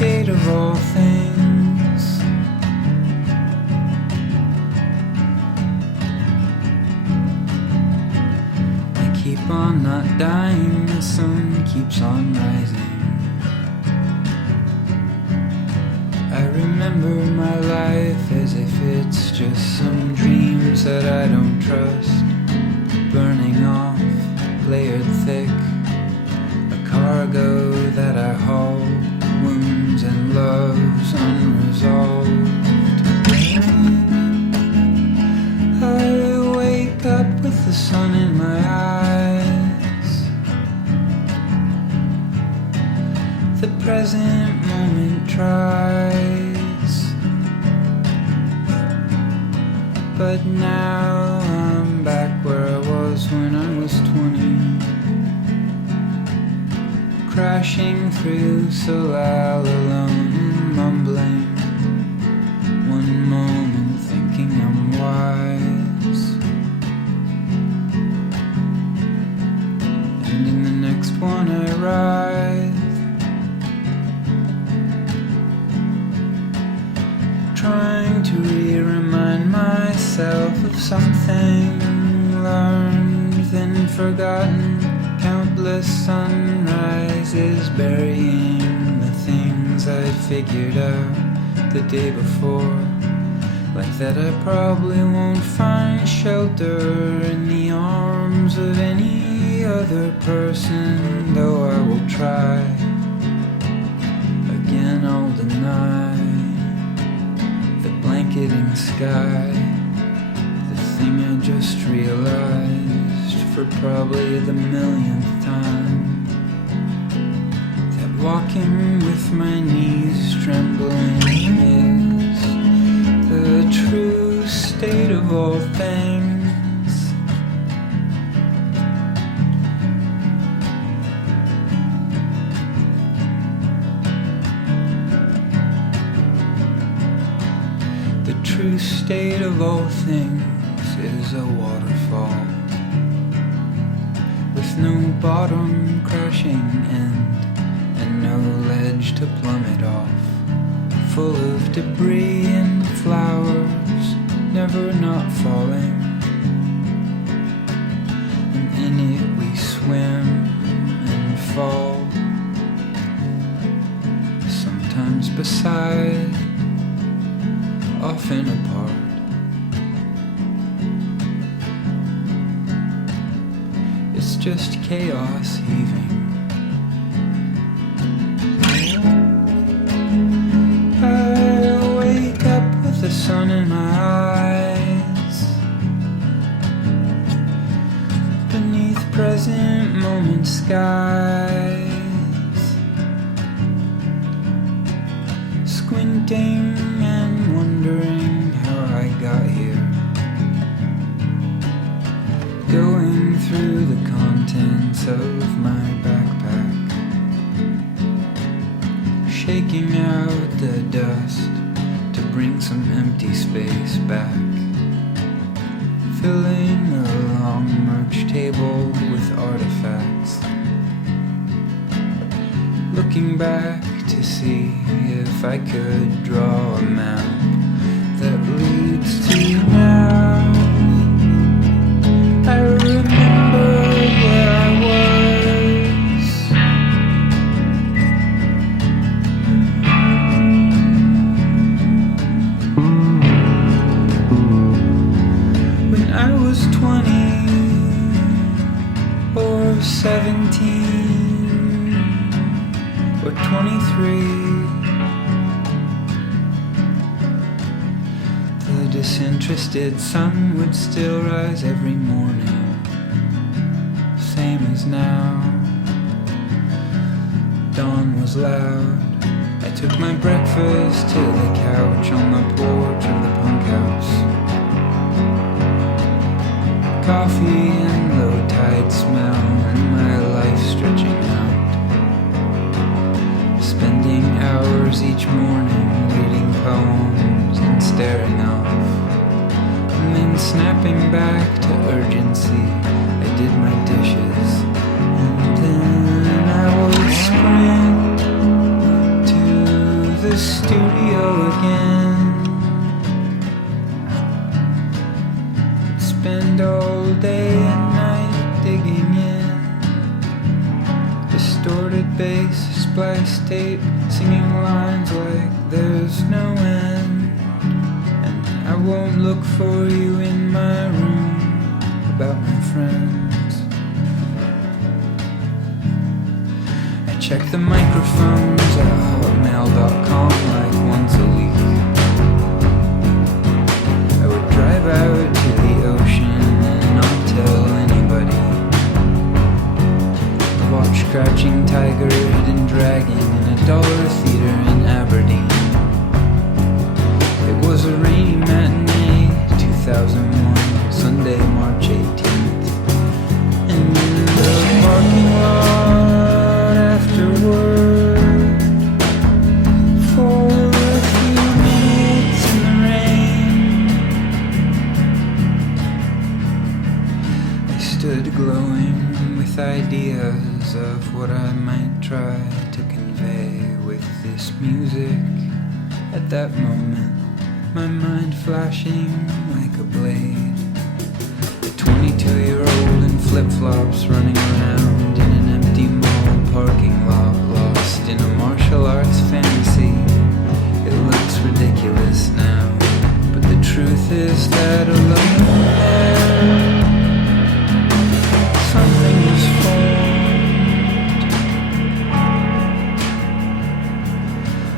state of all things. I keep on not dying, the sun keeps on rising. I remember my life as if it's just some dreams that I don't trust, burning off, layered thick, a cargo that I haul, wounds and loves unresolved. I wake up with the sun in my eyes. The present moment tries, but now I'm back where I was when I was 20, crashing through so loud, alone and mumbling. One moment thinking I'm wise, and in the next one I writhe, trying to remind myself of something learned, then forgotten. Countless sunrises burying the things I'd figured out the day before. Like that I probably won't find shelter in the arms of any other person, though I will try. Again I'll deny the blanketing sky, the thing I just realized for probably the millionth time, that walking with my knees trembling is the true state of all things. The true state of all things is a waterfall, with no bottom crashing end, and no ledge to plummet off, full of debris and flowers, never not falling. And in it we swim and fall, sometimes beside, often apart. It's just chaos heaving. I wake up with the sun in my eyes, beneath present moment skies, squinting and wondering how I got here, going through the contents of my backpack, shaking out the dust to bring some empty space back, filling a long merch table with artifacts, looking back to see if I could draw a map that leads to now. I remember where I was when I was 20 or 17 or 23. The disinterested sun would still rise every morning, same as now. Dawn was loud. I took my breakfast to the couch on the porch of the punk house. Coffee and low tide smell and my life stretching out. Spending hours each morning reading poems and staring off, and then snapping back to urgency. I did my dishes, and then I would sprint to again. Spend all day and night digging in. Distorted bass, spliced tape, singing lines like there's no end. And I won't look for you in my room about my friends. I check the microphones at hotmail.com like once a week. I would drive out to the ocean and not tell anybody. Watch Crouching Tiger, Hidden Dragon in a dollar theater in Aberdeen. It was a rainy matinee, 2001, Sunday, March 18th. And in the parking lot afterward, for a few minutes in the rain, I stood glowing with ideas of what I might try to convey with this music. At that moment, my mind flashing like a blade. A 22-year-old in flip-flops running around in an empty mall parking lot, lost in a martial arts fantasy. It looks ridiculous now, but the truth is that alone there, something was formed.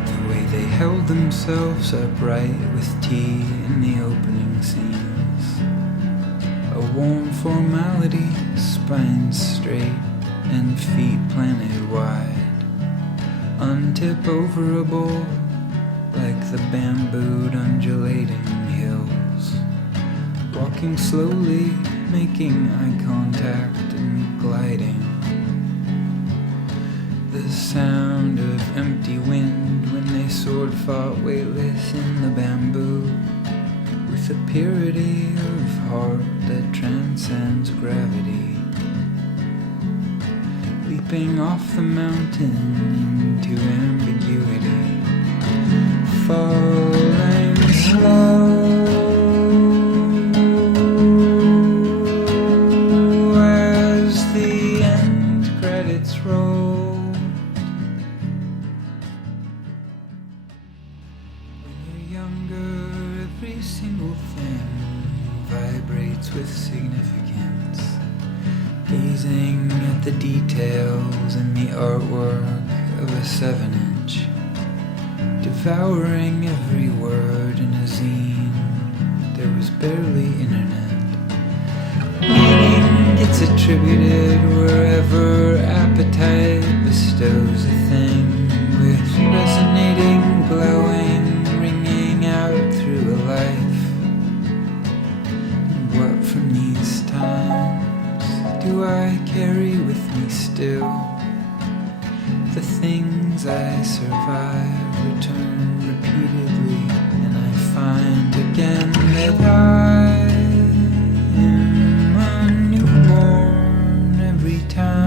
The way they held themselves upright with tea in the opening scenes. A warm formality, spines straight and feet planted wide. Untip-overable like the bambooed undulating hills. Walking slowly, making eye contact and gliding. The sound of empty wind when they sword fought weightless in the bamboo, with a purity of heart that transcends gravity. Leaping off the mountain into ambiguity, falling slow. Every single thing vibrates with significance. Gazing at the details in the artwork of a 7-inch. Devouring every word in a zine. There was barely internet. Meaning gets attributed wherever appetite bestows a thing, with resonating, glowing, ringing out through a life. And what from these times do I carry with me still? The things I survive return repeatedly, and I find again that I am a newborn every time.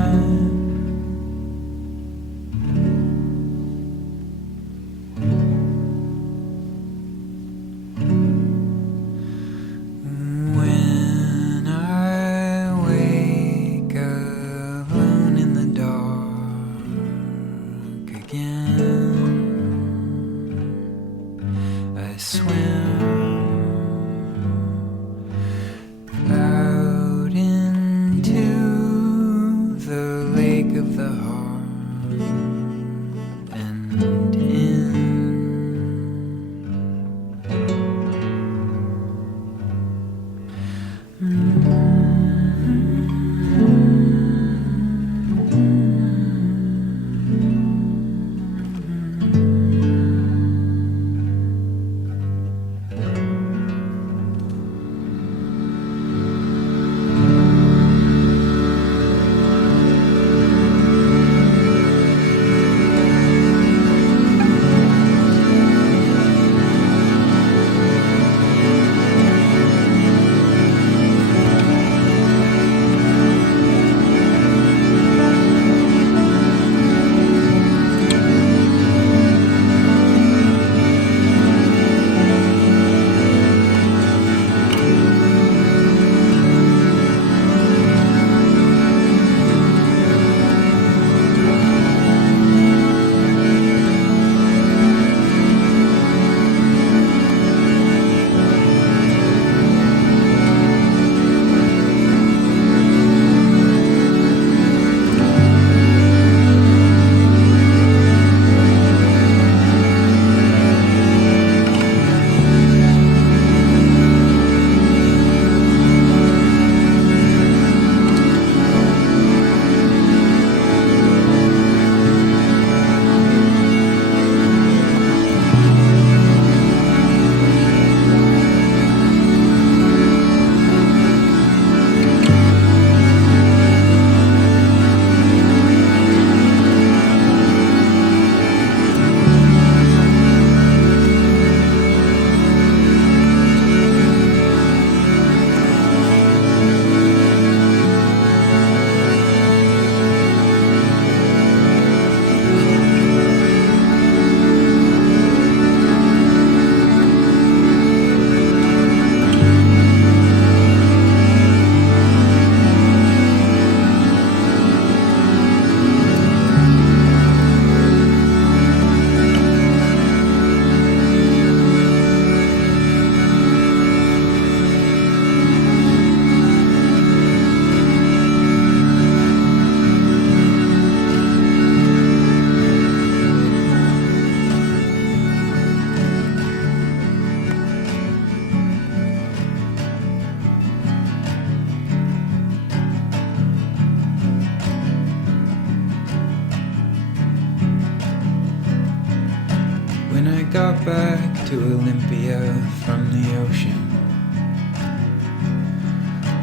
back to Olympia from the ocean.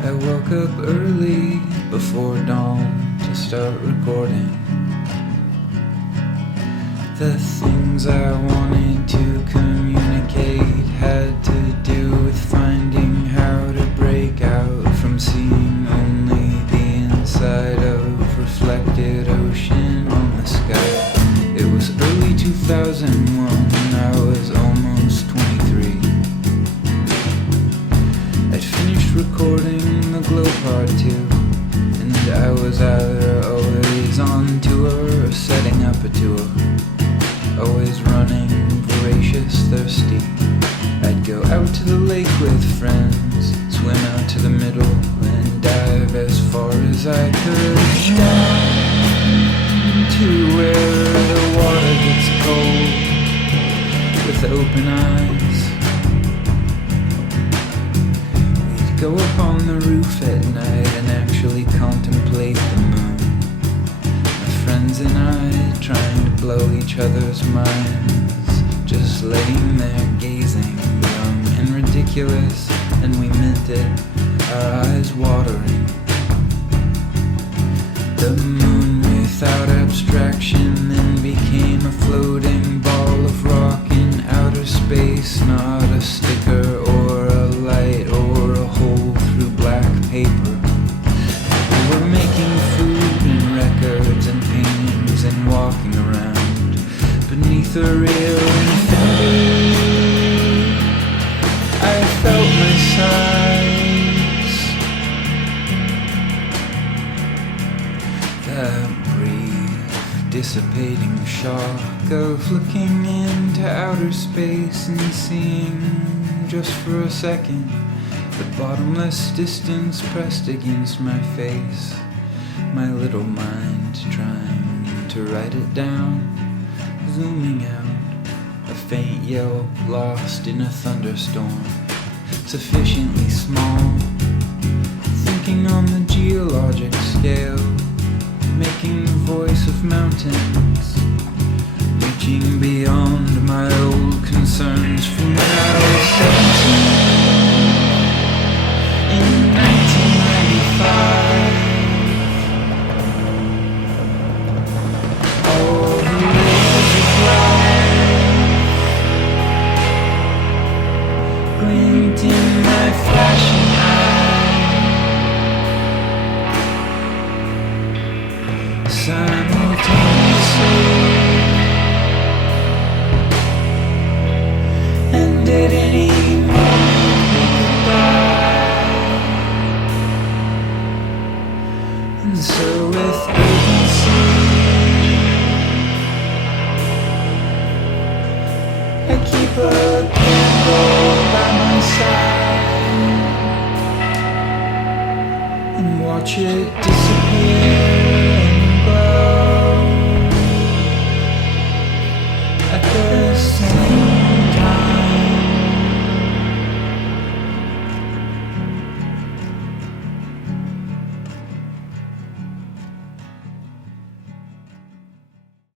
I woke up early before dawn to start recording. The things I wanted to communicate had to do with finding how to break out from seeing only the inside of reflected ocean on the sky. It was early 2001, I was almost 23. I'd finished recording the Glow Part 2, and I was either always on tour or setting up a tour. Always running, voracious, thirsty. I'd go out to the lake with friends, swim out to the middle and dive as far as I could, down to where the water gets cold with open eyes. We'd go up on the roof at night and actually contemplate the moon. Friends and I trying to blow each other's minds, just laying there gazing, young and ridiculous, and we meant it, our eyes watering. The moon without abstraction then became a floating ball of rock in outer space, not a sticker or a light or a hole through black paper. We were making food and records and paintings and walking around beneath a real infinity. I felt my size. The brief, dissipating shock of looking into outer space and seeing, just for a second, the bottomless distance pressed against my face. My little mind trying to write it down, zooming out, a faint yelp lost in a thunderstorm, sufficiently small, thinking on the geologic scale, making the voice of mountains, reaching beyond my old concerns from when I was 17 in 1995. All the ways of life blinked in my flashing eye simultaneously, and at any moment we could die. And so with urgency I keep a candle by my side and watch it disappear.